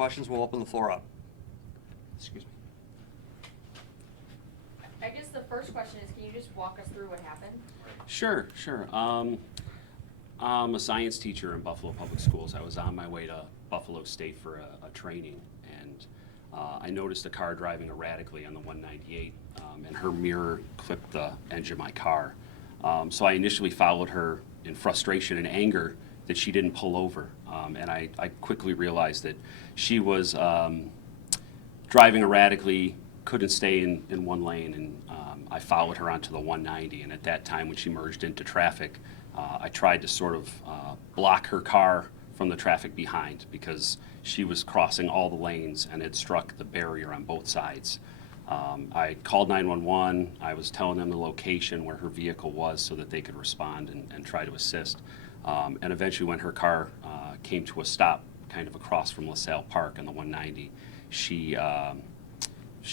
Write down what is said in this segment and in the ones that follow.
questions, we'll open the floor up. Excuse me. I guess the first question is, can you just walk us through what happened? Sure. I'm a science teacher in Buffalo Public Schools. I was on my way to Buffalo State for a training, and I noticed a car driving erratically on the 198, and her mirror clipped the edge of my car. So I initially followed her in frustration and anger that she didn't pull over, and I quickly realized that she was driving erratically, couldn't stay in one lane, and I followed her onto the 190, and at that time when she merged into traffic, I tried to sort of block her car from the traffic behind because she was crossing all the lanes and had struck the barrier on both sides. I called 911. I was telling them the location where her vehicle was so that they could respond and try to assist. And eventually when her car came to a stop kind of across from LaSalle Park on the 190, she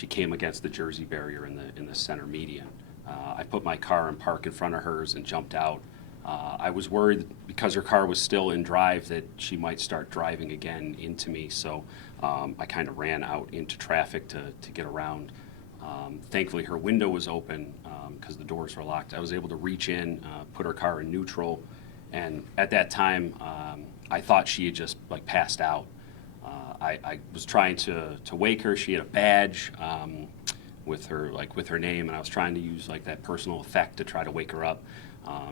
came against the Jersey barrier in the center median. I put my car in park in front of hers and jumped out. I was worried because her car was still in drive that she might start driving again into me, so I kind of ran out into traffic to get around. Thankfully her window was open because the doors were locked. I was able to reach in, put her car in neutral, and at that time I thought she had just passed out. I was trying to wake her. She had a badge with her name, and I was trying to use that personal effect to try to wake her up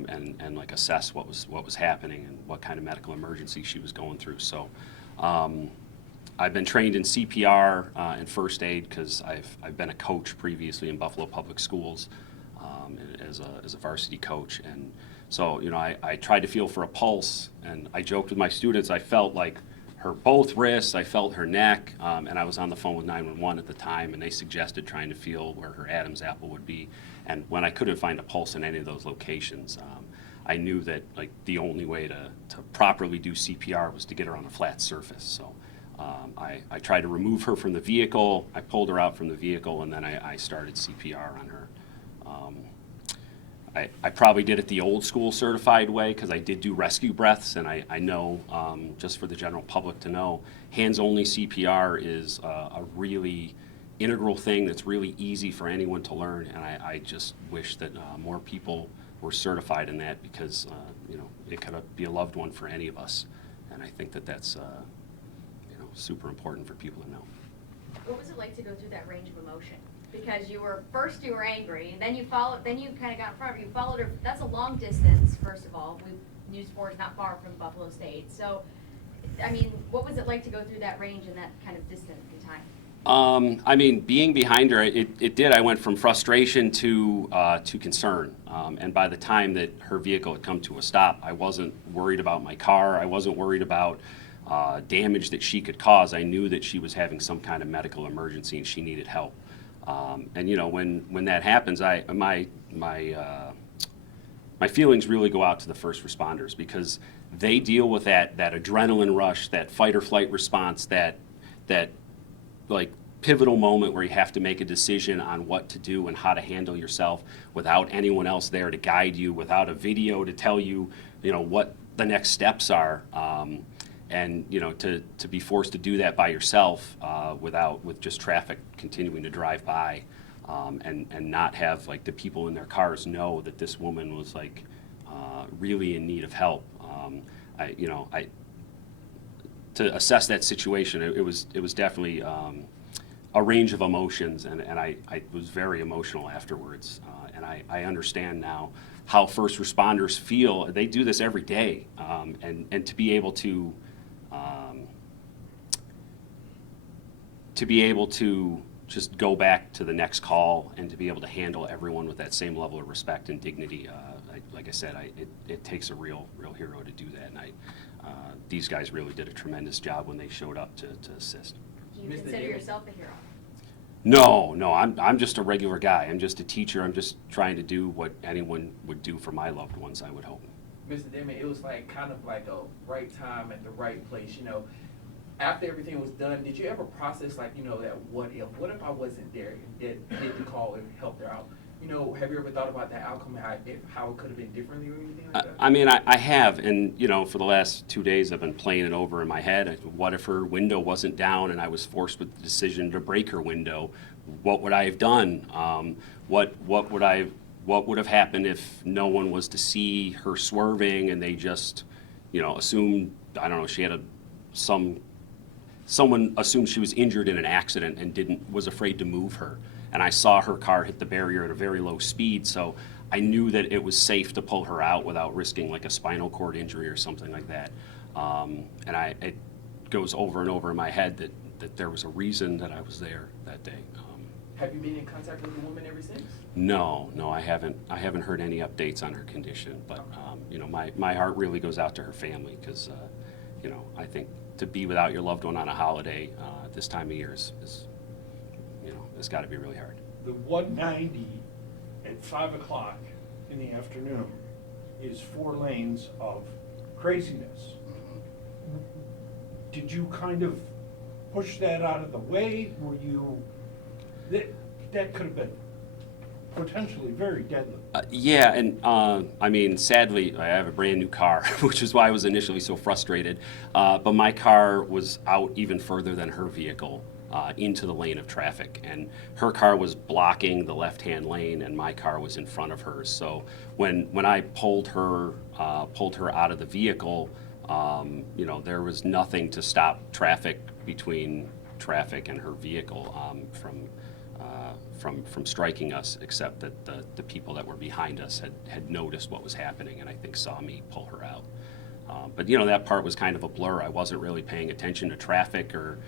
and assess what was happening and what kind of medical emergency she was going through. So I've been trained in CPR and first aid because I've been a coach previously in Buffalo Public Schools as a varsity coach, and so I tried to feel for a pulse, and I joked with my students. I felt like her both wrists, I felt her neck, and I was on the phone with 911 at the time, and they suggested trying to feel where her Adam's apple would be. And when I couldn't find a pulse in any of those locations, I knew that the only way to properly do CPR was to get her on a flat surface. So I tried to remove her from the vehicle. I pulled her out from the vehicle, and then I started CPR on her. I probably did it the old school certified way because I did do rescue breaths, and I know, just for the general public to know, hands-only CPR is a really integral thing that's really easy for anyone to learn, and I just wish that more people were certified in that because it could be a loved one for any of us, and I think that that's super important for people to know. What was it like to go through that range of emotion? Because you were angry, and then you kind of got in front of her. You followed her. That's a long distance, first of all. News 4 is not far from Buffalo State. So, I mean, what was it like to go through that range and that kind of distance in time? I mean, being behind her, it did. I went from frustration to concern. And by the time that her vehicle had come to a stop, I wasn't worried about my car. I wasn't worried about damage that she could cause. I knew that she was having some kind of medical emergency and she needed help. And when that happens, my feelings really go out to the first responders because they deal with that adrenaline rush, that fight or flight response, that pivotal moment where you have to make a decision on what to do and how to handle yourself without anyone else there to guide you, without a video to tell you, what the next steps are. And to be forced to do that by yourself with just traffic continuing to drive by, and not have the people in their cars know that this woman was really in need of help. To assess that situation, it was definitely a range of emotions, and I was very emotional afterwards. And I understand now how first responders feel. They do this every day, and to be able to just go back to the next call and to be able to handle everyone with that same level of respect and dignity, like I said, it takes a real hero to do that, and these guys really did a tremendous job when they showed up to assist. Do you consider yourself a hero? No, I'm just a regular guy. I'm just a teacher. I'm just trying to do what anyone would do for my loved ones, I would hope. Mr. Damon, it was kind of like a right time at the right place, After everything was done, did you ever process that what if I wasn't there and did the call and helped her out? you know, have you ever thought about that outcome, how it could have been differently or anything like that? I mean, I have, and, you know, for the last 2 days, I've been playing it over in my head. What if her window wasn't down and I was forced with the decision to break her window? What would I have done? What would have happened if no one was to see her swerving and they just, you know, assumed, I don't know, she had someone assumed she was injured in an accident and was afraid to move her. And I saw her car hit the barrier at a very low speed, so I knew that it was safe to pull her out without risking like a spinal cord injury or something like that. It goes over and over in my head that there was a reason that I was there that day. Have you been in contact with the woman ever since? No, I haven't heard any updates on her condition, but you know, my heart really goes out to her family because you know, I think to be without your loved one on a holiday this time of year is you know, it's got to be really hard. The 190 at 5 o'clock in the afternoon is 4 lanes of craziness. Did you kind of push that out of the way? Were you, that could have been potentially very deadly. Yeah, and I mean, sadly, I have a brand new car, which is why I was initially so frustrated. But my car was out even further than her vehicle into the lane of traffic, and her car was blocking the left-hand lane, and my car was in front of hers. So when I pulled her out of the vehicle, you know, there was nothing to stop traffic between traffic and her vehicle from striking us, except that the people that were behind us had noticed what was happening and I think saw me pull her out. But you know, that part was kind of a blur. I wasn't really paying attention to traffic or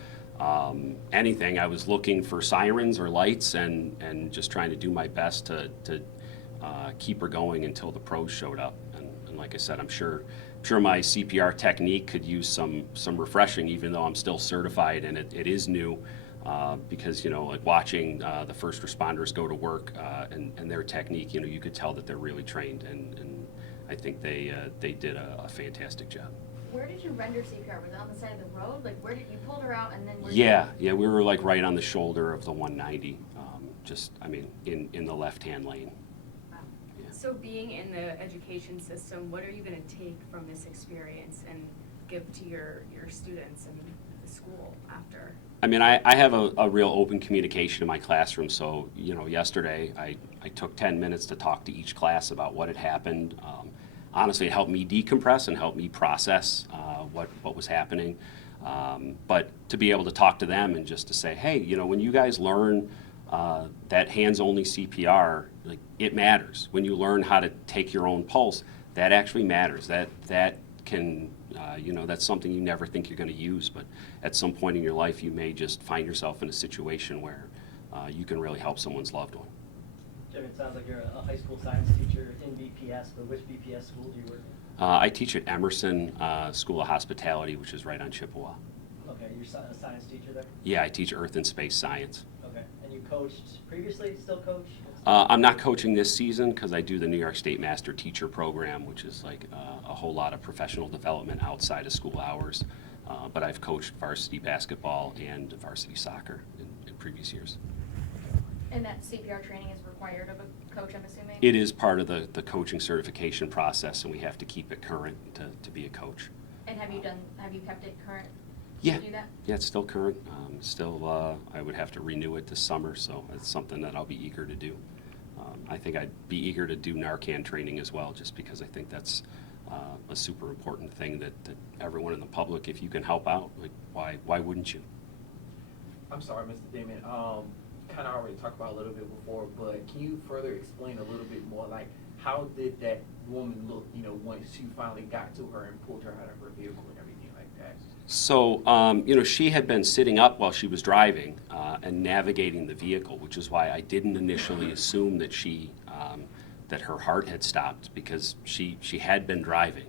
anything. I was looking for sirens or lights and just trying to do my best to keep her going until the pros showed up. And like I said, I'm sure my CPR technique could use some refreshing, even though I'm still certified and it is new. Because, you know, like watching the first responders go to work and their technique, you know, you could tell that they're really trained, and I think they did a fantastic job. Where did you render CPR? Was it on the side of the road? Like, where did you pulled her out and then where Yeah, we were like right on the shoulder of the 190, just, I mean, in the left-hand lane. Wow. Yeah. So being in the education system, what are you going to take from this experience and give to your students and the school after? I mean, I have a real open communication in my classroom, so, you know, yesterday I took 10 minutes to talk to each class about what had happened. Honestly, it helped me decompress and helped me process what was happening. But to be able to talk to them and just to say, hey, you know, when you guys learn that hands-only CPR, like, it matters. When you learn how to take your own pulse, that actually matters. That can, you know, that's something you never think you're going to use, but at some point in your life, you may just find yourself in a situation where you can really help someone's loved one. Jim, it sounds like you're a high school science teacher in BPS, but which BPS school do you work in? I teach at Emerson School of Hospitality, which is right on Chippewa. Okay, you're a science teacher there? Yeah, I teach Earth and Space Science. Okay, and you coached previously, still coach? I'm not coaching this season because I do the New York State Master Teacher Program, which is like a whole lot of professional development outside of school hours. But I've coached varsity basketball and varsity soccer in previous years. And that CPR training is required of a coach, I'm assuming? It is part of the coaching certification process, and we have to keep it current to be a coach. And have you kept it current Yeah. to do that? Yeah, it's still current. I would have to renew it this summer, so it's something that I'll be eager to do. I think I'd be eager to do Narcan training as well, just because I think that's a super important thing that everyone in the public, if you can help out, like, why wouldn't you? I'm sorry, Mr. Damon. Kind of already talked about a little bit before, but can you further explain a little bit more? Like, how did that woman look, you know, once you finally got to her and pulled her out of her vehicle and everything like that? So, you know, she had been sitting up while she was driving and navigating the vehicle, which is why I didn't initially assume that that her heart had stopped, because she had been driving,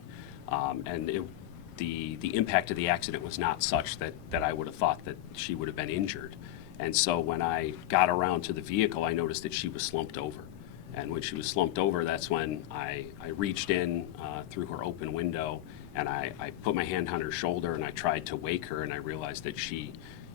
and the impact of the accident was not such that I would have thought that she would have been injured. And so when I got around to the vehicle, I noticed that she was slumped over. And when she was slumped over, that's when I reached in through her open window, and I put my hand on her shoulder, and I tried to wake her, and I realized that she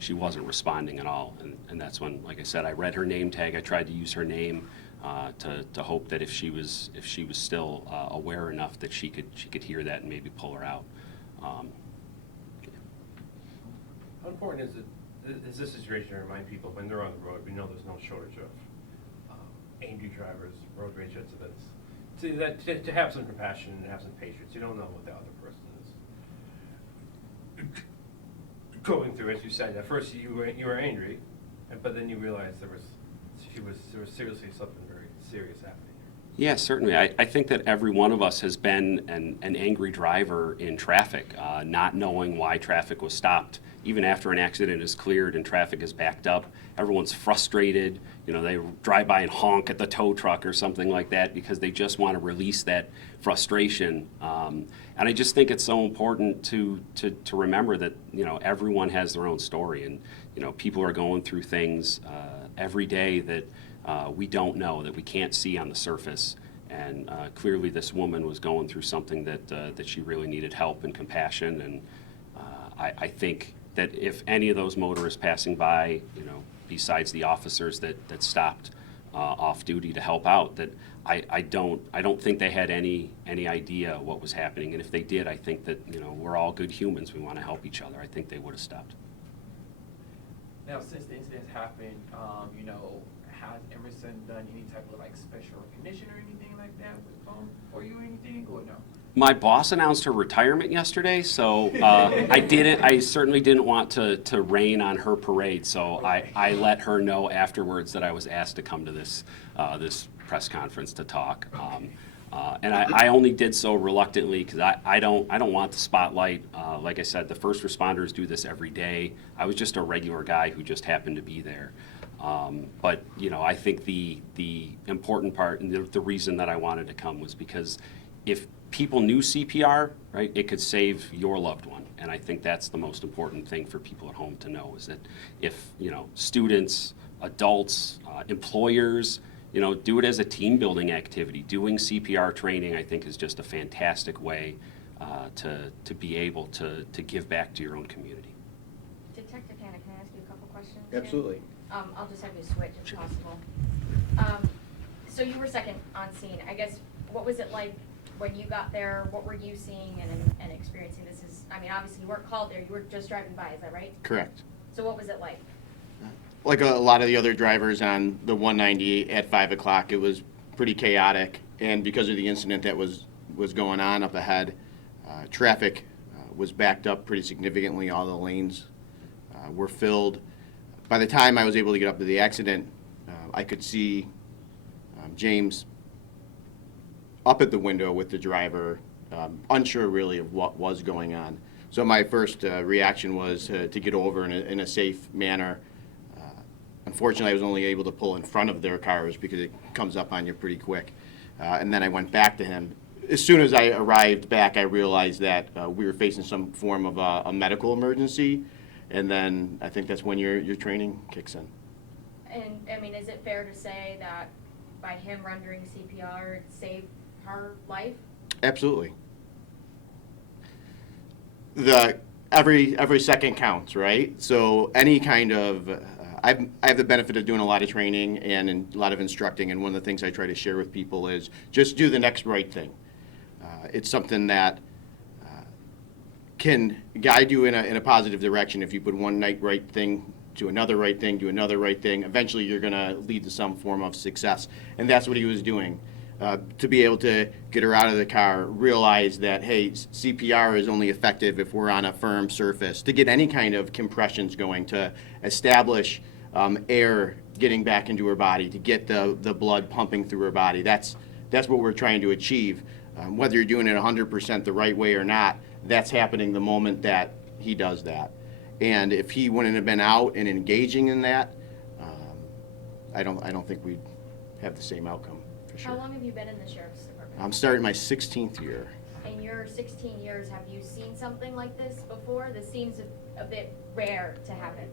wasn't responding at all. And that's when, like I said, I read her name tag. I tried to use her name to hope that if she was still aware enough that she could hear that and maybe pull her out. How important is this situation to remind people when they're on the road, we know there's no shortage of angry drivers, road rage incidents, to have some compassion and have some patience. You don't know what the other person is going through. As you said, at first you were angry, but then you realized there was seriously something very serious happening. Yeah, certainly. I think that every one of us has been an angry driver in traffic, not knowing why traffic was stopped. Even after an accident is cleared and traffic is backed up, everyone's frustrated. You know, they drive by and honk at the tow truck or something like that because they just want to release that frustration. And I just think it's so important to remember that, you know, everyone has their own story, and, you know, people are going through things every day that we don't know, that we can't see on the surface. And clearly this woman was going through something that she really needed help and compassion. And I think that if any of those motorists passing by, you know, besides the officers that stopped off duty to help out, that I don't think they had any idea what was happening. And if they did, I think that, you know, we're all good humans. We want to help each other. I think they would have stopped. Now, since the incidents happened, you know, has Emerson done any type of like special recognition or anything like that for you or anything, or no? My boss announced her retirement yesterday, so I certainly didn't want to rain on her parade, so I let her know afterwards that I was asked to come to this press conference to talk. And I only did so reluctantly because I don't want the spotlight. Like I said, the first responders do this every day. I was just a regular guy who just happened to be there. But, you know, I think the important part and the reason that I wanted to come was because if people knew CPR, right, it could save your loved one. And I think that's the most important thing for people at home to know, is that if, you know, students, adults, employers, you know, do it as a team building activity. Doing CPR training, I think, is just a fantastic way to be able to give back to your own community. Detective Hannah, can I ask you a couple questions here? Absolutely. I'll just have you switch if Sure. possible. So you were second on scene. I guess, what was it like when you got there? What were you seeing and experiencing? This is, I mean, obviously you weren't called there. You were just driving by, is that right? Correct. So what was it like? Like a lot of the other drivers on the 190 at 5 o'clock, it was pretty chaotic. And because of the incident that was going on up ahead, traffic was backed up pretty significantly. All the lanes were filled. By the time I was able to get up to the accident, I could see James up at the window with the driver, unsure really of what was going on. So my first reaction was to get over in a safe manner. Unfortunately, I was only able to pull in front of their cars because it comes up on you pretty quick. And then I went back to him. As soon as I arrived back, I realized that we were facing some form of a medical emergency. And then I think that's when your training kicks in. And, I mean, is it fair to say that by him rendering CPR, it saved her life? Absolutely. Every second counts, right? So any kind of, I have the benefit of doing a lot of training and a lot of instructing, and one of the things I try to share with people is just do the next right thing. It's something that can guide you in a positive direction. If you put one right thing to another right thing, to another right thing, eventually you're going to lead to some form of success. And that's what he was doing. To be able to get her out of the car, realize that, hey, CPR is only effective if we're on a firm surface, to get any kind of compressions going, to establish air getting back into her body, to get the blood pumping through her body. That's what we're trying to achieve. Whether you're doing it 100% the right way or not, that's happening the moment that he does that. And if he wouldn't have been out and engaging in that, I don't think we'd have the same outcome, for sure. How long have you been in the Sheriff's Department? I'm starting my 16th year. In your 16 years, have you seen something like this before? This seems a bit rare to happen.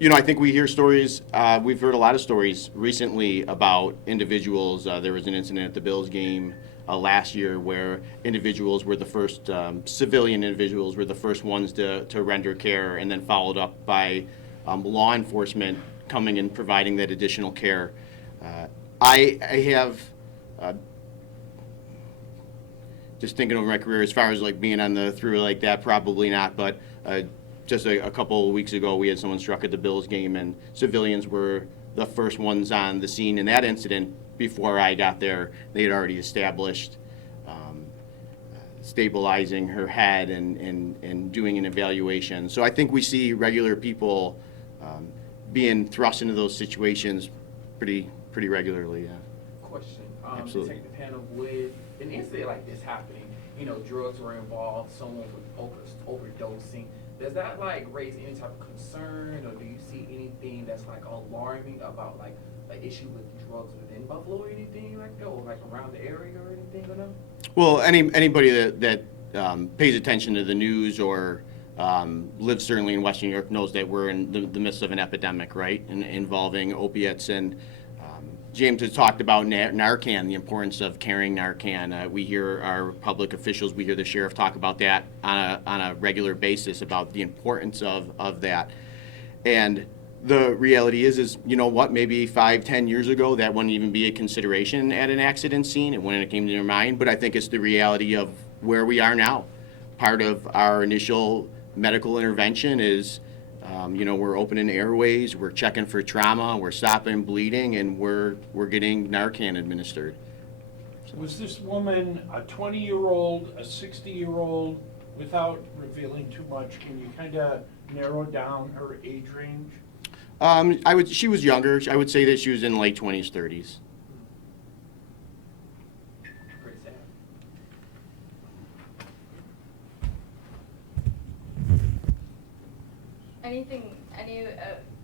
You know, I think we hear stories, we've heard a lot of stories recently about individuals. There was an incident at the Bills game last year where individuals were the first, civilian individuals were the first ones to render care, and then followed up by law enforcement coming and providing that additional care. I have, just thinking over my career, as far as like being on the through like that, probably not, but just a couple of weeks ago, we had someone struck at the Bills game, and civilians were the first ones on the scene in that incident. Before I got there, they had already established stabilizing her head and doing an evaluation. So I think we see regular people being thrust into those situations pretty regularly, yeah. Question, Absolutely. to take the panel, with an incident like this happening, you know, drugs were involved, someone was overdosing, does that like raise any type of concern, or do you see anything that's like alarming about like an issue with drugs within Buffalo or anything like that, or like around the area or anything or no? Well, anybody that pays attention to the news or lives certainly in Western New York knows that we're in the midst of an epidemic, right, involving opiates. And James has talked about Narcan, the importance of carrying Narcan. We hear our public officials, we hear the sheriff talk about that on a regular basis, about the importance of that. And the reality is, you know what, maybe 5-10 years ago, that wouldn't even be a consideration at an accident scene. It wouldn't have came to your mind, but I think it's the reality of where we are now. Part of our initial medical intervention is, you know, we're opening airways, we're checking for trauma, we're stopping bleeding, and we're getting Narcan administered. Was this woman a 20-year-old, a 60-year-old? Without revealing too much, can you kind of narrow down her age range? She was younger. I would say that she was in late 20s, 30s. Pretty sad. Anything, any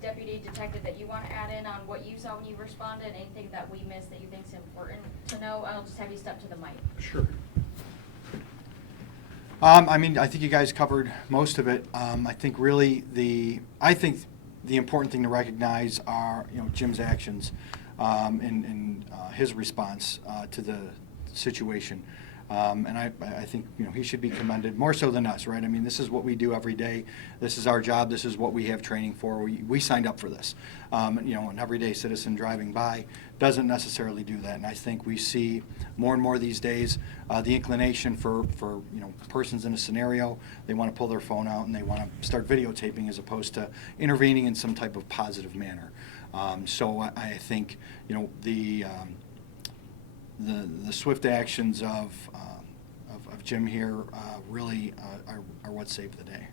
deputy detective that you want to add in on what you saw when you responded? Anything that we missed that you think is important to know? I'll just have you step to the mic. Sure. I mean, I think you guys covered most of it. I think really the important thing to recognize are, you know, Jim's actions and his response to the situation. And I think, you know, he should be commended more so than us, right? I mean, this is what we do every day. This is our job. This is what we have training for. We signed up for this. You know, an everyday citizen driving by doesn't necessarily do that. And I think we see more and more these days the inclination for you know, persons in a scenario, they want to pull their phone out and they want to start videotaping as opposed to intervening in some type of positive manner. So I think, you know, the swift actions of Jim here really are what saved the day.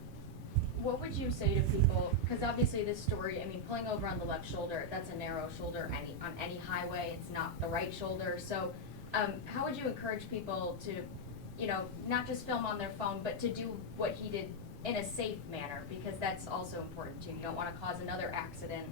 What would you say to people, because obviously this story, I mean, pulling over on the left shoulder, that's a narrow shoulder on any highway, it's not the right shoulder. So how would you encourage people to, you know, not just film on their phone, but to do what he did in a safe manner, because that's also important too. You don't want to cause another accident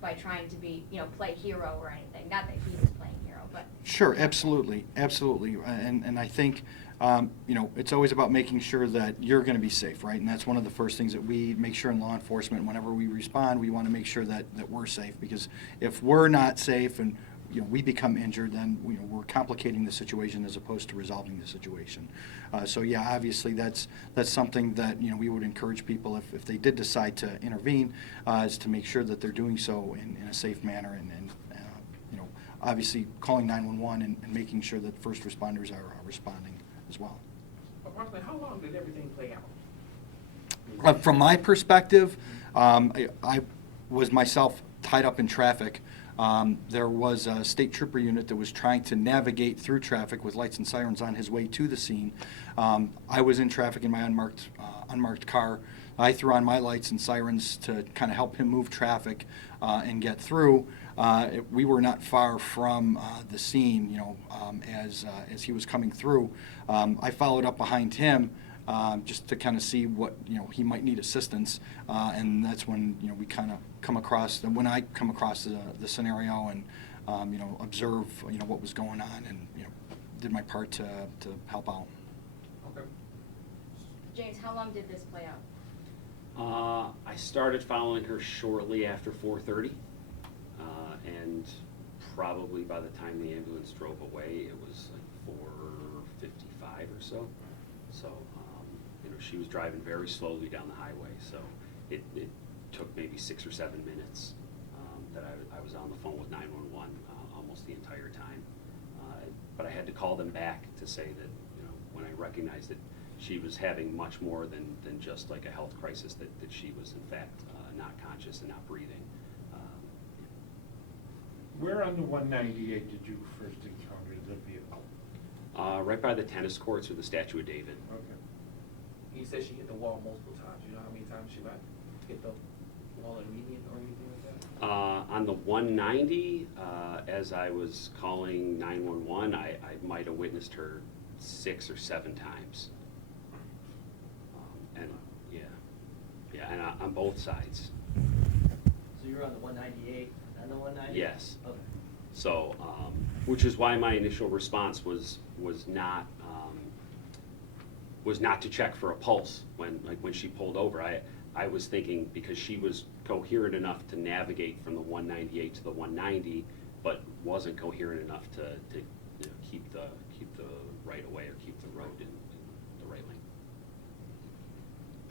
by trying to be, you know, play hero or anything. Not that he was playing hero, but. Sure, absolutely. And I think, you know, it's always about making sure that you're going to be safe, right? And that's one of the first things that we make sure in law enforcement. Whenever we respond, we want to make sure that we're safe, because if we're not safe and, you know, we become injured, then, you know, we're complicating the situation as opposed to resolving the situation. So yeah, obviously that's something that, you know, we would encourage people, if they did decide to intervene, is to make sure that they're doing so in a safe manner, and you know, obviously calling 911 and making sure that first responders are responding as well. Approximately how long did everything play out? From my perspective, I was myself tied up in traffic. There was a state trooper unit that was trying to navigate through traffic with lights and sirens on his way to the scene. I was in traffic in my unmarked car. I threw on my lights and sirens to kind of help him move traffic and get through. We were not far from the scene, you know, as he was coming through. I followed up behind him just to kind of see what, you know, he might need assistance, and that's when, you know, we kind of come across I come across the scenario and you know, observe, you know, what was going on, and, you know, did my part to help out. Okay. James, how long did this play out? I started following her shortly after 4:30, and probably by the time the ambulance drove away, it was like 4:55 or so. So, you know, she was driving very slowly down the highway, so it took maybe 6 or 7 minutes that I was on the phone with 911 almost the entire time. But I had to call them back to say that, when I recognized that she was having much more than just like a health crisis, that she was in fact not conscious and not breathing. Where on the 198 did you first encounter the vehicle? Right by the tennis courts or the Statue of David. Okay. You said she hit the wall multiple times. You know how many times she might hit the wall in median or anything like that? On the 190, as I was calling 911, I might have witnessed her 6 or 7 times. And yeah, and on both sides. So you were on the 198 and the 190? Yes. Okay. So, which is why my initial response was not to check for a pulse when she pulled over. I was thinking, because she was coherent enough to navigate from the 198 to the 190, but wasn't coherent enough to keep the right of way or keep the road in the right lane.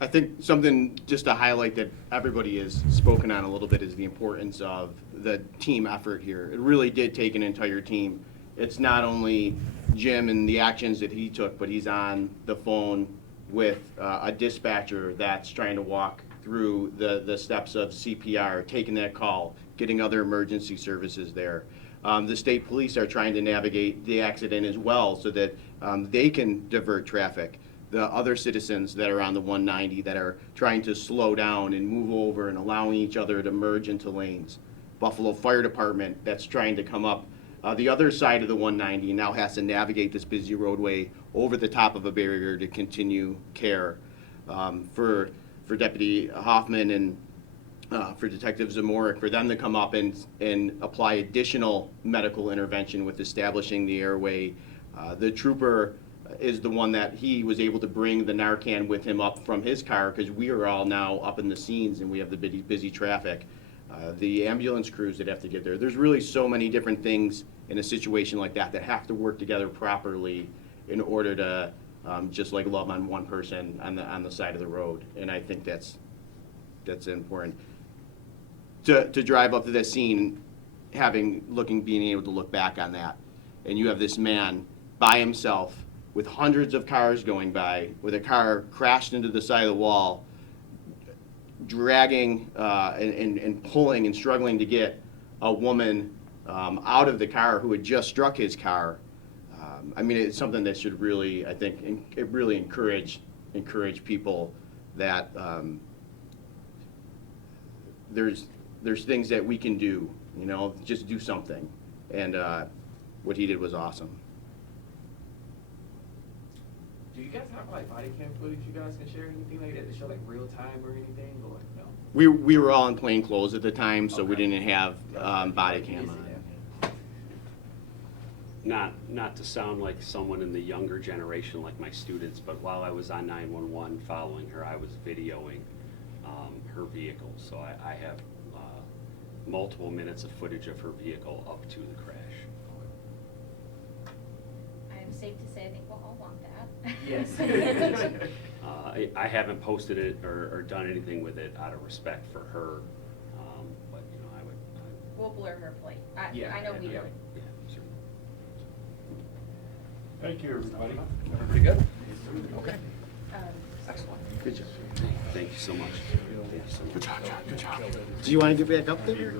I think something just to highlight that everybody has spoken on a little bit is the importance of the team effort here. It really did take an entire team. It's not only Jim and the actions that he took, but he's on the phone with a dispatcher that's trying to walk through the steps of CPR, taking that call, getting other emergency services there. The state police are trying to navigate the accident as well so that they can divert traffic. The other citizens that are on the 190 that are trying to slow down and move over and allowing each other to merge into lanes. Buffalo Fire Department that's trying to come up the other side of the 190 now has to navigate this busy roadway over the top of a barrier to continue care. For Deputy Hoffman and for Detective Zamorik, for them to come up and apply additional medical intervention with establishing the airway. The trooper is the one that he was able to bring the Narcan with him up from his car, because we are all now up in the scenes and we have the busy traffic. The ambulance crews that have to get there. There's really so many different things in a situation like that have to work together properly in order to just like love on one person on the side of the road. And I think that's important. To drive up to that scene, being able to look back on that, and you have this man by himself with hundreds of cars going by, with a car crashed into the side of the wall, dragging and pulling and struggling to get a woman out of the car who had just struck his car. I mean, it's something that should really, I think, it really encourage people that there's things that we can do, just do something. And what he did was awesome. Do you guys have like body cam footage you guys can share, anything like that to show like real time or anything, or no? We were all in plain clothes at the time, so we Okay. didn't have body cam on. Not to sound like someone in the younger generation like my students, but while I was on 911 following her, I was videoing her vehicle. So I have multiple minutes of footage of her vehicle up to the crash. I am safe to say I think we'll all want that. Yes. I haven't posted it or done anything with it out of respect for her, but I would. We'll blur her plate. Yeah, I know we yeah. would. Yeah, certainly. Thank you, everybody. Pretty good? Okay. Excellent. Good job. Thank you so much. Thank you so much. Do you want to get back up there?